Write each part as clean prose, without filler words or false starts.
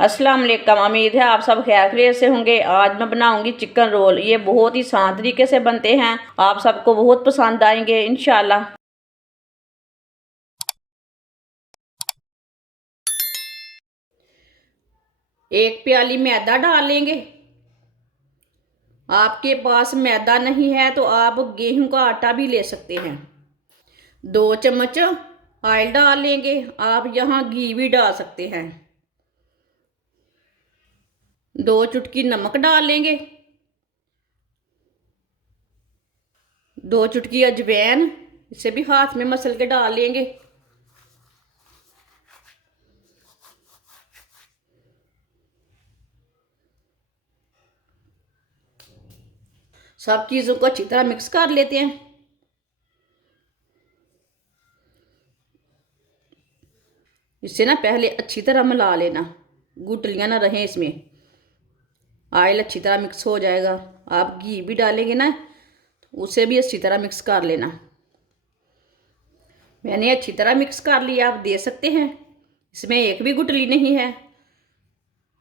अस्सलाम वालेकुम। उम्मीद है आप सब खैरियत से होंगे। आज मैं बनाऊंगी चिकन रोल। ये बहुत ही आसान तरीके से बनते हैं, आप सबको बहुत पसंद आएंगे इंशाल्लाह। एक प्याली मैदा डाल लेंगे। आपके पास मैदा नहीं है तो आप गेहूं का आटा भी ले सकते हैं। 2 चम्मच ऑयल डाल लेंगे। आप यहाँ घी भी डाल सकते हैं। 2 चुटकी नमक डाल लेंगे। 2 चुटकी अजवाइन, इसे भी हाथ में मसल के डाल लेंगे। सब चीज़ों को अच्छी तरह मिक्स कर लेते हैं। इससे ना पहले अच्छी तरह मिला लेना, गुठलियाँ ना रहें इसमें। ऑयल अच्छी तरह मिक्स हो जाएगा। आप घी भी डालेंगे ना, उसे भी अच्छी तरह मिक्स कर लेना। मैंने अच्छी तरह मिक्स कर लिया, आप दे सकते हैं। इसमें एक भी गुठली नहीं है।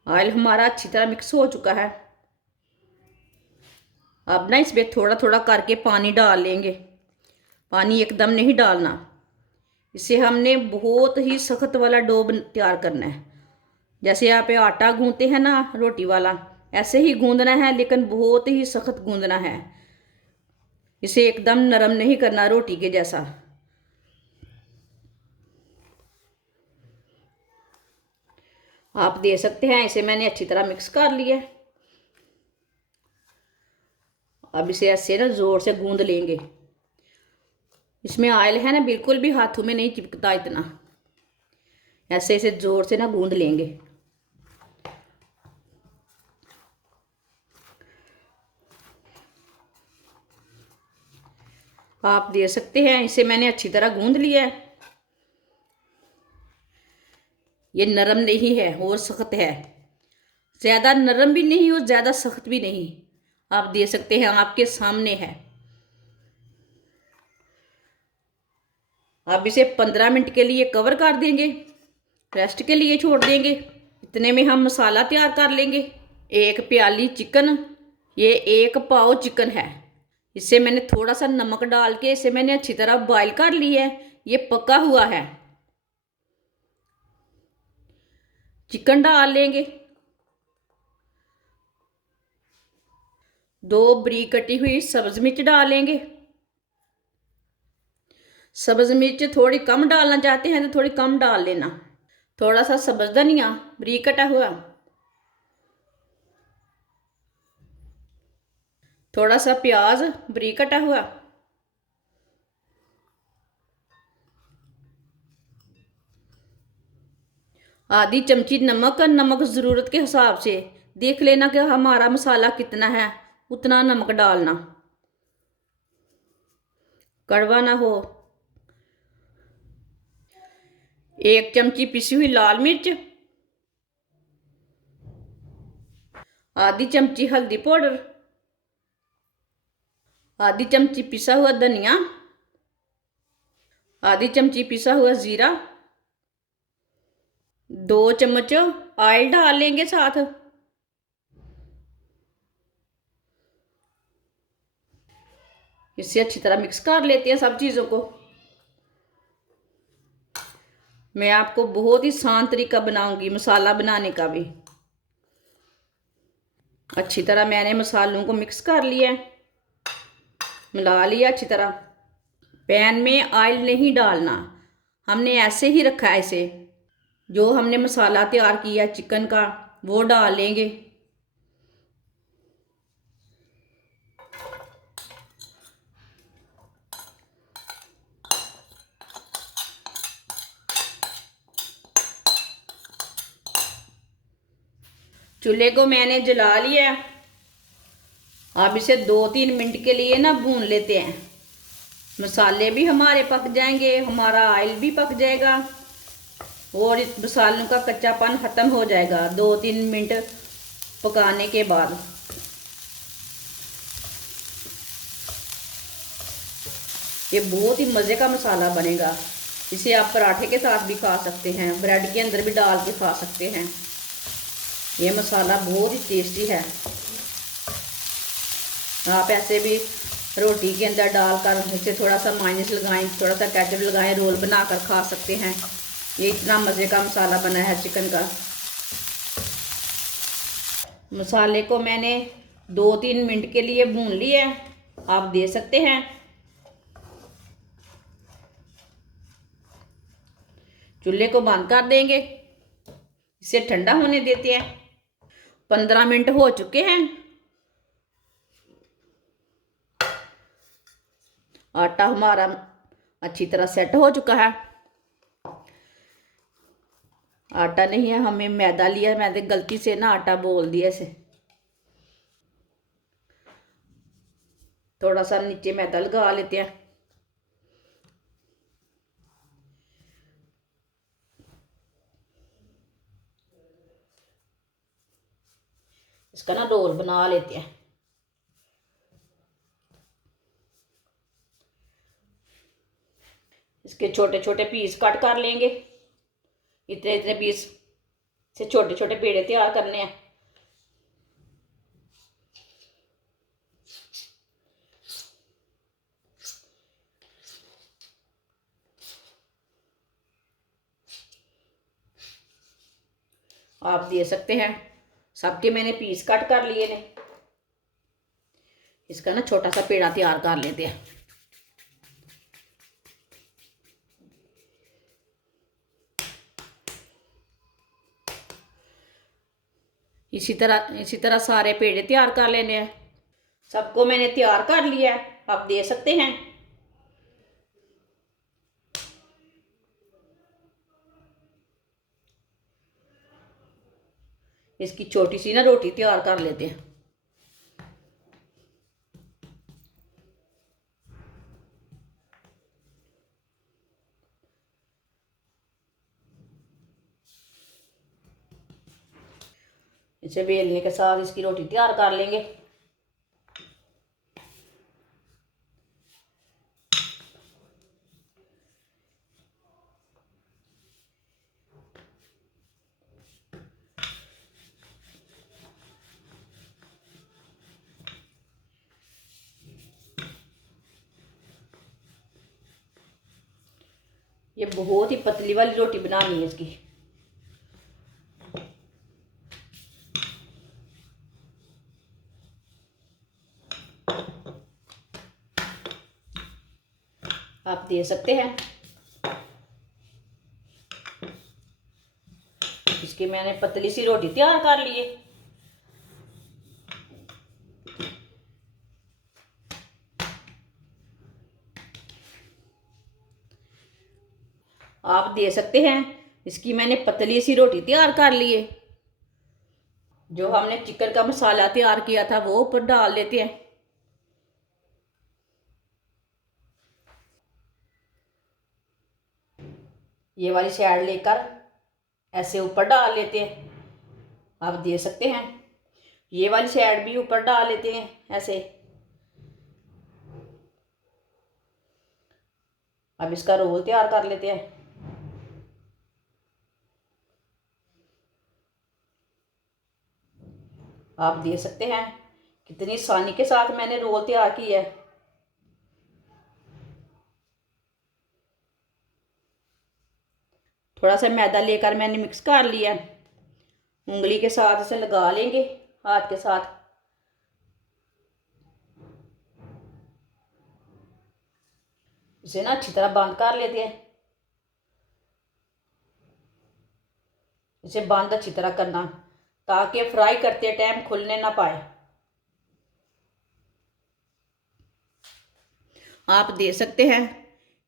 ऑयल हमारा अच्छी तरह मिक्स हो चुका है। अब ना इसमें थोड़ा थोड़ा करके पानी डाल लेंगे। पानी एकदम नहीं डालना। इसे हमने बहुत ही सख्त वाला डो तैयार करना है। जैसे आप आटा गूंदते हैं ना रोटी वाला, ऐसे ही गूंदना है, लेकिन बहुत ही सख्त गूंदना है। इसे एकदम नरम नहीं करना रोटी के जैसा। आप दे सकते हैं। इसे मैंने अच्छी तरह मिक्स कर लिया। अब इसे ऐसे ना जोर से गूंद लेंगे। इसमें ऑयल है ना, बिल्कुल भी हाथों में नहीं चिपकता इतना। ऐसे इसे जोर से ना गूंद लेंगे। आप दे सकते हैं। इसे मैंने अच्छी तरह गूंद लिया है। ये नरम नहीं है और सख्त है। ज़्यादा नरम भी नहीं और ज़्यादा सख्त भी नहीं। आप दे सकते हैं, आपके सामने है। अब इसे 15 मिनट के लिए कवर कर देंगे, रेस्ट के लिए छोड़ देंगे। इतने में हम मसाला तैयार कर लेंगे। 1 प्याली चिकन, ये 1 पाव चिकन है। इसे मैंने थोड़ा सा नमक डाल के इसे मैंने अच्छी तरह बॉईल कर लिया है। ये पका हुआ है। चिकन डाल लेंगे। 2 बारीक कटी हुई सब्ज मिर्च डालेंगे। सब्ज मिर्च थोड़ी कम डालना चाहते हैं तो थोड़ी कम डाल लेना। थोड़ा सा सब्ज धनिया बारीक कटा हुआ। थोड़ा सा प्याज बारीक कटा हुआ। आधी चमची नमक। नमक ज़रूरत के हिसाब से देख लेना कि हमारा मसाला कितना है, उतना नमक डालना, कड़वा ना हो। 1 चमची पिसी हुई लाल मिर्च। आधी चमची हल्दी पाउडर। आधी चमची पिसा हुआ धनिया। आधी चमची पिसा हुआ जीरा। 2 चम्मच ऑयल डाल लेंगे साथ। इससे अच्छी तरह मिक्स कर लेते हैं सब चीज़ों को। मैं आपको बहुत ही आसान तरीका बनाऊंगी मसाला बनाने का भी। अच्छी तरह मैंने मसालों को मिक्स कर लिया है, मिला लिया अच्छी तरह। पैन में ऑयल नहीं डालना, हमने ऐसे ही रखा है इसे। जो हमने मसाला तैयार किया चिकन का वो डाल लेंगे। चूल्हे को मैंने जला लिया। अब इसे 2-3 मिनट के लिए ना भून लेते हैं। मसाले भी हमारे पक जाएंगे, हमारा ऑयल भी पक जाएगा और इस मसालों का कच्चापन ख़त्म हो जाएगा 2-3 मिनट पकाने के बाद। ये बहुत ही मज़े का मसाला बनेगा। इसे आप पराठे के साथ भी खा सकते हैं, ब्रेड के अंदर भी डाल के खा सकते हैं। ये मसाला बहुत ही टेस्टी है। आप ऐसे भी रोटी के अंदर डालकर इसे थोड़ा सा माइनस लगाएं, थोड़ा सा केचप लगाएं, रोल बनाकर खा सकते हैं। ये इतना मज़े का मसाला बना है चिकन का। मसाले को मैंने 2-3 मिनट के लिए भून लिया है, आप दे सकते हैं। चूल्हे को बंद कर देंगे, इसे ठंडा होने देते हैं। 15 मिनट हो चुके हैं। आटा हमारा अच्छी तरह सेट हो चुका है। आटा नहीं है, हमें मैदा लिया, मैंने गलती से ना आटा बोल दिया इसे। थोड़ा सा नीचे मैदा लगा लेते हैं। इसका ना रोल बना लेते हैं। इसके छोटे छोटे पीस कट कर लेंगे। इतने इतने पीस से छोटे छोटे पेड़े तैयार करने हैं। आप दे सकते हैं। सबके मैंने पीस कट कर लिए ने। इसका ना छोटा सा पेड़ा तैयार कर लेते हैं। इसी तरह सारे पेड़े तैयार कर लेने हैं। सबको मैंने तैयार कर लिया है, आप दे सकते हैं। इसकी छोटी सी ना रोटी तैयार कर लेते हैं। इसे बेलने के साथ इसकी रोटी तैयार कर लेंगे। ये बहुत ही पतली वाली रोटी बनानी है इसकी। आप दे सकते हैं। इसकी मैंने पतली सी रोटी तैयार कर ली है। आप दे सकते हैं। इसकी मैंने पतली सी रोटी तैयार कर ली है। जो हमने चिकन का मसाला तैयार किया था वो ऊपर डाल लेते हैं। ये वाली साइड लेकर ऐसे ऊपर डाल लेते हैं। आप दे सकते हैं। ये वाली साइड भी ऊपर डाल लेते हैं ऐसे। अब इसका रोल तैयार कर लेते हैं। आप दे सकते हैं। कितनी आसानी के साथ मैंने रोल तैयार किया है। थोड़ा सा मैदा लेकर मैंने मिक्स कर लिया। उंगली के साथ इसे लगा लेंगे, हाथ के साथ। इसे ना अच्छी तरह बंद कर लेते हैं। इसे बंद अच्छी तरह करना ताकि फ्राई करते टाइम खुलने ना पाए। आप दे सकते हैं।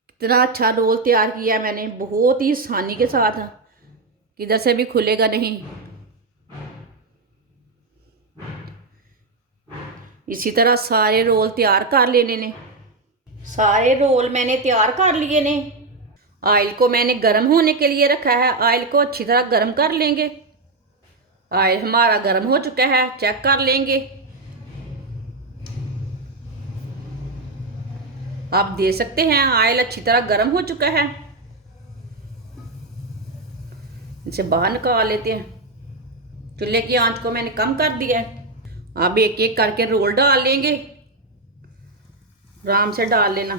कितना अच्छा रोल तैयार किया मैंने, बहुत ही आसानी के साथ, किधर से भी खुलेगा नहीं। इसी तरह सारे रोल तैयार कर लेने ने। सारे रोल मैंने तैयार कर लिए ने। ऑयल को मैंने गर्म होने के लिए रखा है। ऑयल को अच्छी तरह गर्म कर लेंगे। ऑयल हमारा गर्म हो चुका है, चेक कर लेंगे। आप दे सकते हैं। ऑयल अच्छी तरह गर्म हो चुका है। इसे बाहर निकाल लेते हैं। चूल्हे की आंच को मैंने कम कर दिया है। अब एक एक करके रोल डाल लेंगे, आराम से डाल लेना।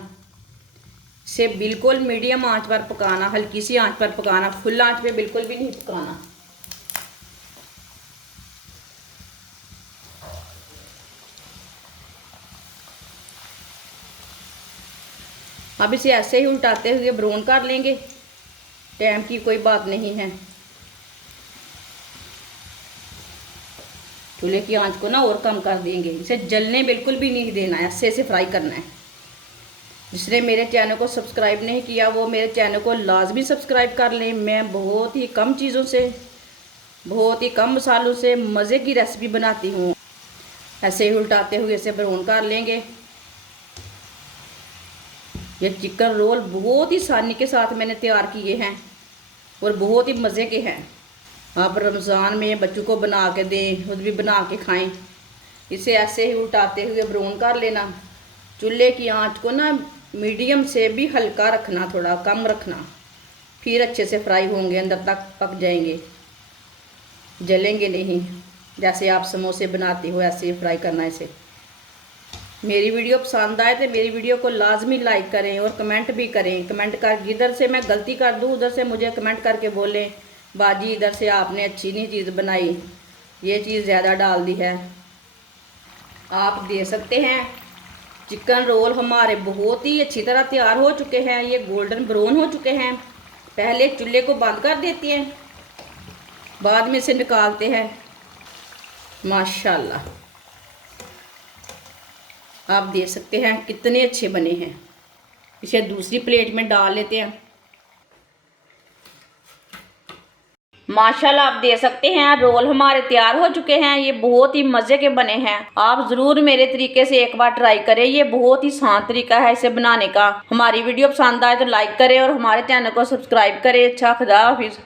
इसे बिल्कुल मीडियम आंच पर पकाना, हल्की सी आंच पर पकाना, फुल आंच पे बिल्कुल भी नहीं पकाना। अब इसे ऐसे ही उल्टाते हुए ब्राउन कर लेंगे, टाइम की कोई बात नहीं है। चूल्हे की आंच को ना और कम कर देंगे, इसे जलने बिल्कुल भी नहीं देना है, ऐसे फ्राई करना है। जिसने मेरे चैनल को सब्सक्राइब नहीं किया वो मेरे चैनल को लाजमी सब्सक्राइब कर लें। मैं बहुत ही कम चीज़ों से, बहुत ही कम मसालों से मज़े की रेसिपी बनाती हूँ। ऐसे ही उल्टाते हुए इसे ब्राउन कर लेंगे। ये चिकन रोल बहुत ही आसानी के साथ मैंने तैयार किए हैं और बहुत ही मज़े के हैं। आप रमज़ान में बच्चों को बना के दें, खुद भी बना के खाएं। इसे ऐसे ही उल्टाते हुए ब्राउन कर लेना। चूल्हे की आंच को ना मीडियम से भी हल्का रखना, थोड़ा कम रखना, फिर अच्छे से फ्राई होंगे, अंदर तक पक जाएंगे, जलेंगे नहीं। जैसे आप समोसे बनाते हो ऐसे ही फ्राई करना इसे। मेरी वीडियो पसंद आए तो मेरी वीडियो को लाजमी लाइक करें और कमेंट भी करें। कमेंट कर, इधर से मैं गलती कर दूँ उधर से मुझे कमेंट करके बोलें बाजी इधर से आपने अच्छी नहीं चीज़ बनाई, ये चीज़ ज़्यादा डाल दी है। आप दे सकते हैं। चिकन रोल हमारे बहुत ही अच्छी तरह तैयार हो चुके हैं, ये गोल्डन ब्राउन हो चुके हैं। पहले चूल्हे को बंद कर देते हैं, बाद में इसे निकालते हैं। माशाल्लाह आप देख सकते हैं कितने अच्छे बने हैं। इसे दूसरी प्लेट में डाल लेते हैं। माशाल्लाह आप देख सकते हैं रोल हमारे तैयार हो चुके हैं। ये बहुत ही मज़े के बने हैं। आप ज़रूर मेरे तरीके से एक बार ट्राई करें, ये बहुत ही आसान तरीका है इसे बनाने का। हमारी वीडियो पसंद आए तो लाइक करें और हमारे चैनल को सब्सक्राइब करें। अच्छा, खुदा हाफिज़।